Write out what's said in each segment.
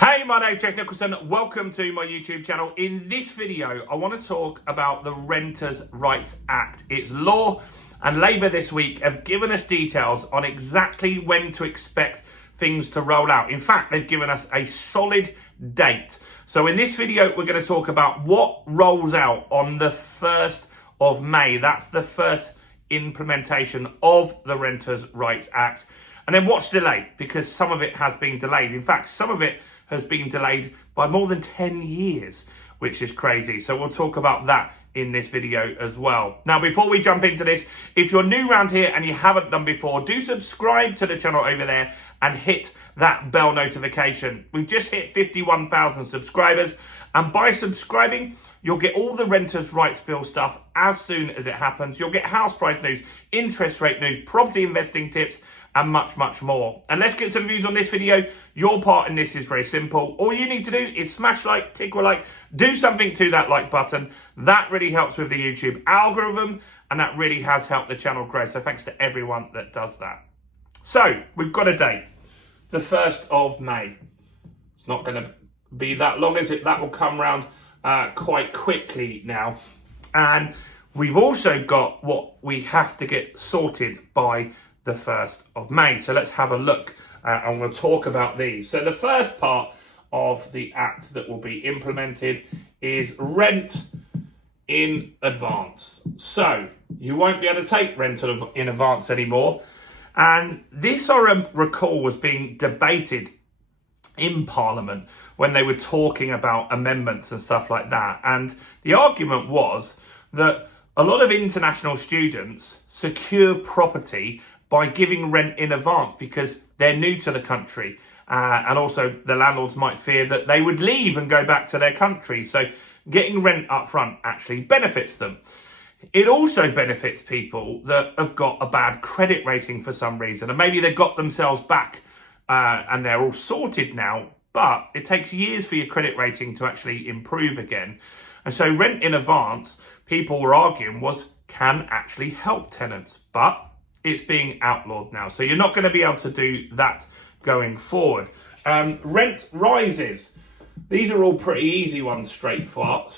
Hey, my name's James Nicholson. Welcome to my YouTube channel. In this video, I want to talk about the Renters' Rights Act. It's law, and Labour this week have given us details on exactly when to expect things to roll out. In fact, they've given us a solid date. So in this video, we're going to talk about what rolls out on the 1st of May. That's the first implementation of the Renters' Rights Act. And then what's delayed, because some of it has been delayed. In fact, some of it has been delayed by more than 10 years, which is crazy. So we'll talk about that in this video as well. Now, before we jump into this, if you're new around here and you haven't done before, do subscribe to the channel over there and hit that bell notification. We've just hit 51,000 subscribers, and by subscribing, you'll get all the Renters' Rights Bill stuff as soon as it happens. You'll get house price news, interest rate news, property investing tips, and much, much more. And let's get some views on this video. Your part in this is very simple. All you need to do is smash like, tickle like, do something to that like button. That really helps with the YouTube algorithm, and that really has helped the channel grow. So thanks to everyone that does that. So we've got a date, the 1st of May. It's not going to be that long, is it? That will come round quite quickly now. And we've also got what we have to get sorted by the 1st of May. So let's have a look and we'll talk about these. So the first part of the act that will be implemented is rent in advance. So you won't be able to take rent in advance anymore. And this, I recall, was being debated in Parliament when they were talking about amendments and stuff like that. And the argument was that a lot of international students secure property by giving rent in advance because they're new to the country. And also the landlords might fear that they would leave and go back to their country. So getting rent up front actually benefits them. It also benefits people that have got a bad credit rating for some reason. And maybe they've got themselves back and they're all sorted now. But it takes years for your credit rating to actually improve again. And so rent in advance, people were arguing, can actually help tenants. But it's being outlawed now. So you're not going to be able to do that going forward. Rent rises. These are all pretty easy ones so far.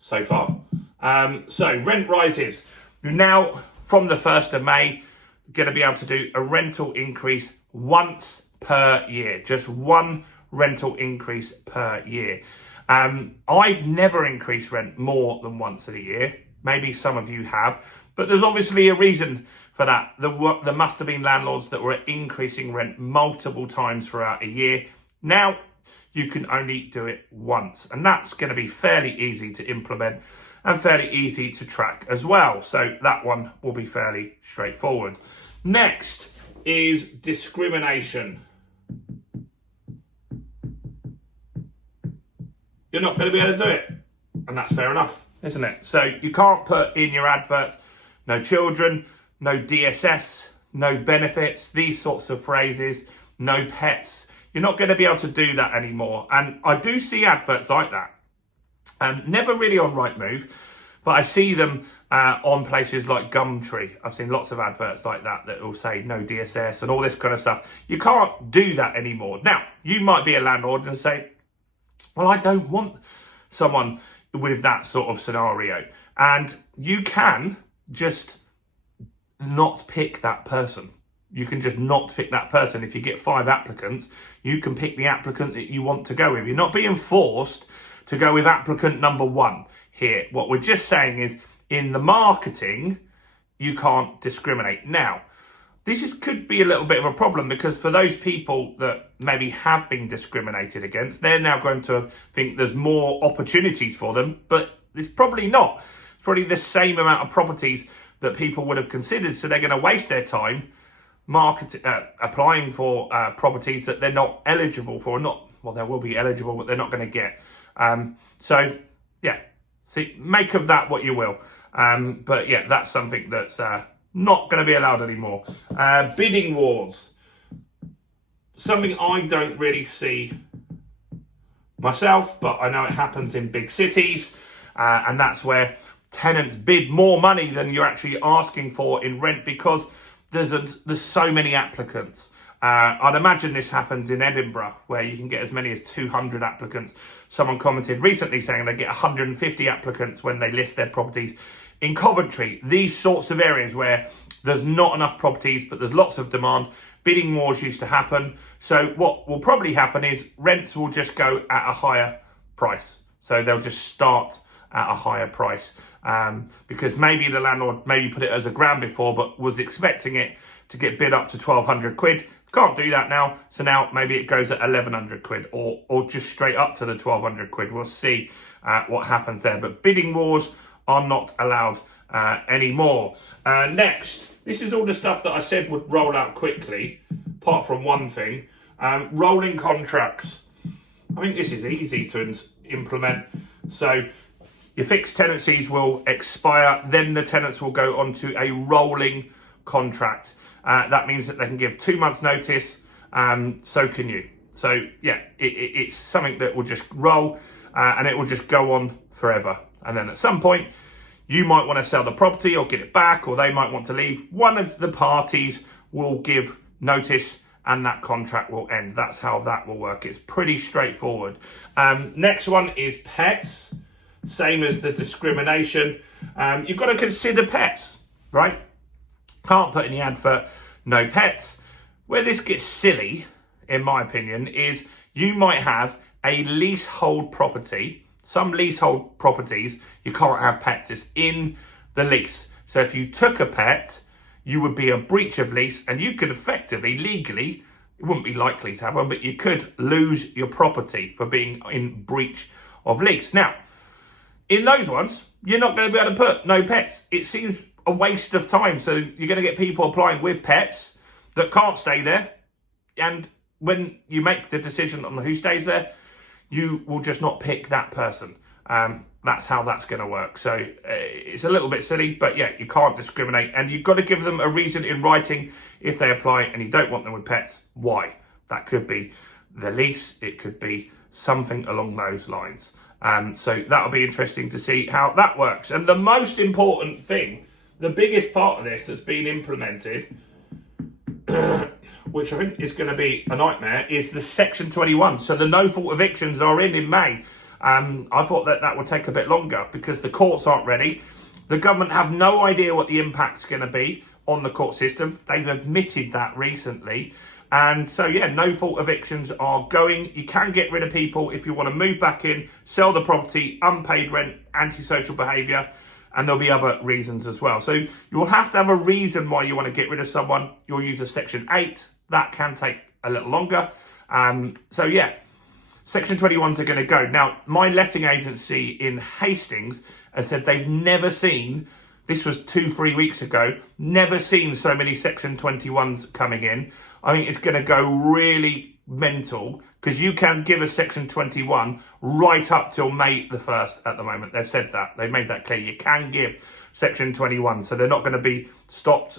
So rent rises. Now, from the 1st of May, you're going to be able to do a rental increase once per year. Just one rental increase per year. I've never increased rent more than once a year. Maybe some of you have. But there's obviously a reason for that. There must have been landlords that were increasing rent multiple times throughout a year. Now you can only do it once, and that's going to be fairly easy to implement and fairly easy to track as well. So that one will be fairly straightforward. Next is discrimination. You're not going to be able to do it, and that's fair enough, isn't it? So you can't put in your adverts no children, no DSS, no benefits, these sorts of phrases, no pets. You're not going to be able to do that anymore. And I do see adverts like that. Never really on Rightmove, but I see them on places like Gumtree. I've seen lots of adverts like that will say no DSS and all this kind of stuff. You can't do that anymore. Now, you might be a landlord and say, well, I don't want someone with that sort of scenario. And you can just not pick that person. You can just not pick that person. If you get 5 applicants, you can pick the applicant that you want to go with. You're not being forced to go with applicant number 1 here. What we're just saying is in the marketing, you can't discriminate. Now, this could be a little bit of a problem because for those people that maybe have been discriminated against, they're now going to think there's more opportunities for them, but it's probably not. It's probably the same amount of properties that people would have considered, so they're going to waste their time applying for properties that they're not eligible for. They will be eligible, but they're not going to get. So, yeah, see, make of that what you will. But yeah, that's something that's not going to be allowed anymore. Bidding wars. Something I don't really see myself, but I know it happens in big cities, and that's where tenants bid more money than you're actually asking for in rent because there's so many applicants. I'd imagine this happens in Edinburgh, where you can get as many as 200 applicants. Someone commented recently saying they get 150 applicants when they list their properties. In Coventry, these sorts of areas where there's not enough properties, but there's lots of demand, bidding wars used to happen. So what will probably happen is rents will just go at a higher price. So they'll just start at a higher price because maybe the landlord maybe put it as £1,000 before, but was expecting it to get bid up to 1,200 quid. Can't do that now. So now maybe it goes at 1,100 quid or just straight up to the 1,200 quid. We'll see what happens there. But bidding wars are not allowed anymore. Next, this is all the stuff that I said would roll out quickly, apart from one thing. Rolling contracts. I think this is easy to implement. So your fixed tenancies will expire, then the tenants will go onto a rolling contract. That means that they can give 2 months notice, so can you. So yeah, it's something that will just roll and it will just go on forever. And then at some point, you might want to sell the property or get it back, or they might want to leave. One of the parties will give notice and that contract will end. That's how that will work. It's pretty straightforward. Next one is pets. Same as the discrimination. You've got to consider pets, right? Can't put in the advert, no pets. Where this gets silly, in my opinion, is you might have a leasehold property. Some leasehold properties, you can't have pets. It's in the lease. So if you took a pet, you would be a breach of lease and you could effectively, legally, it wouldn't be likely to happen, but you could lose your property for being in breach of lease. Now, in those ones, you're not going to be able to put no pets. It seems a waste of time. So you're going to get people applying with pets that can't stay there. And when you make the decision on who stays there, you will just not pick that person. That's how that's going to work. So it's a little bit silly, but yeah, you can't discriminate. And you've got to give them a reason in writing if they apply and you don't want them with pets. Why? That could be the lease. It could be something along those lines. So that'll be interesting to see how that works. And the most important thing, the biggest part of this that's been implemented, which I think is going to be a nightmare, is the Section 21. So the no-fault evictions are in May. I thought that would take a bit longer because the courts aren't ready. The government have no idea what the impact's going to be on the court system. They've admitted that recently. And so, yeah, no-fault evictions are going. You can get rid of people if you want to move back in, sell the property, unpaid rent, antisocial behaviour, and there'll be other reasons as well. So you'll have to have a reason why you want to get rid of someone. You'll use a Section 8. That can take a little longer. So, yeah, Section 21s are going to go. Now, my letting agency in Hastings has said they've never seen, this was 2-3 weeks ago, never seen so many Section 21s coming in. I think it's going to go really mental because you can give a Section 21 right up till May the 1st at the moment. They've said that. They've made that clear. You can give Section 21. So they're not going to be stopped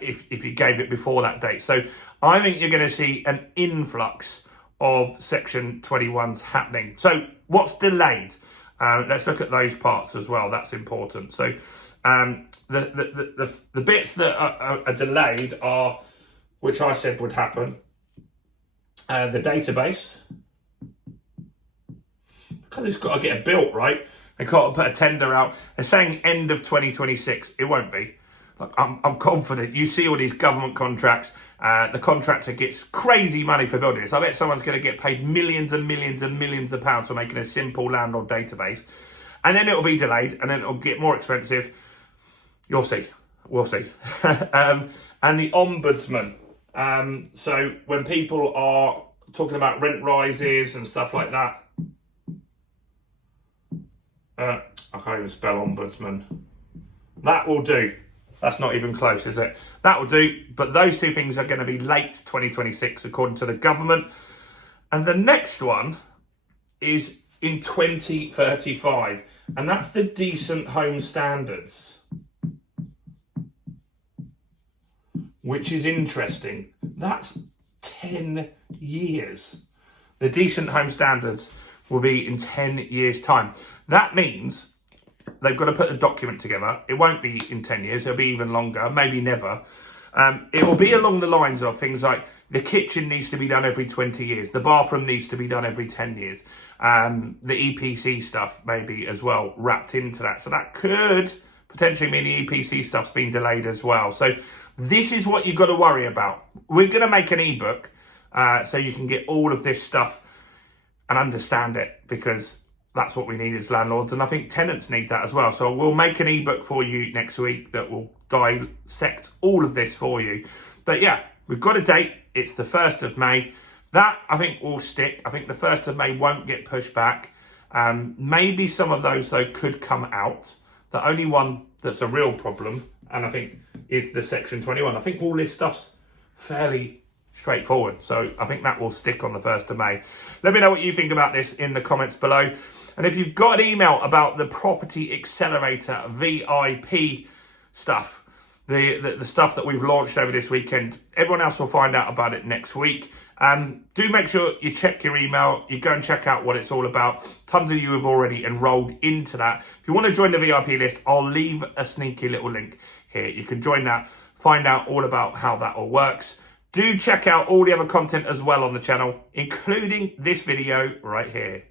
if you gave it before that date. So I think you're going to see an influx of Section 21s happening. So what's delayed? Let's look at those parts as well. That's important. So the bits that are delayed are, which I said would happen, the database, because it's got to get built, right? They can't put a tender out. They're saying end of 2026. It won't be. I'm confident. You see all these government contracts. The contractor gets crazy money for building this. I bet someone's going to get paid millions and millions and millions of pounds for making a simple landlord database. And then it'll be delayed and then it'll get more expensive. You'll see. We'll see. And the Ombudsman. So when people are talking about rent rises and stuff like that, I can't even spell Ombudsman. That will do. That's not even close, is it? That will do. But those two things are going to be late 2026, according to the government. And the next one is in 2035. And that's the Decent Home Standards, which is interesting. That's 10 years. The Decent Home Standards will be in 10 years' time. That means they've got to put a document together. It won't be in 10 years. It'll be even longer, maybe never. It will be along the lines of things like The kitchen needs to be done every 20 years. The bathroom needs to be done every 10 years. The EPC stuff maybe as well wrapped into that. So that could potentially mean the EPC stuff's been delayed as well. So this is what you've got to worry about. We're going to make an ebook so you can get all of this stuff and understand it, because that's what we need as landlords, and I think tenants need that as well. So we'll make an ebook for you next week that will dissect all of this for you. But yeah, we've got a date. It's the 1st of May. That, I think, will stick. I think the 1st of May won't get pushed back. Maybe some of those, though, could come out. The only one that's a real problem, and I think, is the Section 21. I think all this stuff's fairly straightforward. So I think that will stick on the 1st of May. Let me know what you think about this in the comments below. And if you've got an email about the Property Accelerator VIP stuff, the stuff that we've launched over this weekend, everyone else will find out about it next week. Do make sure you check your email, you go and check out what it's all about. Tons of you have already enrolled into that. If you want to join the VIP list, I'll leave a sneaky little link here. You can join that, find out all about how that all works. Do check out all the other content as well on the channel, including this video right here.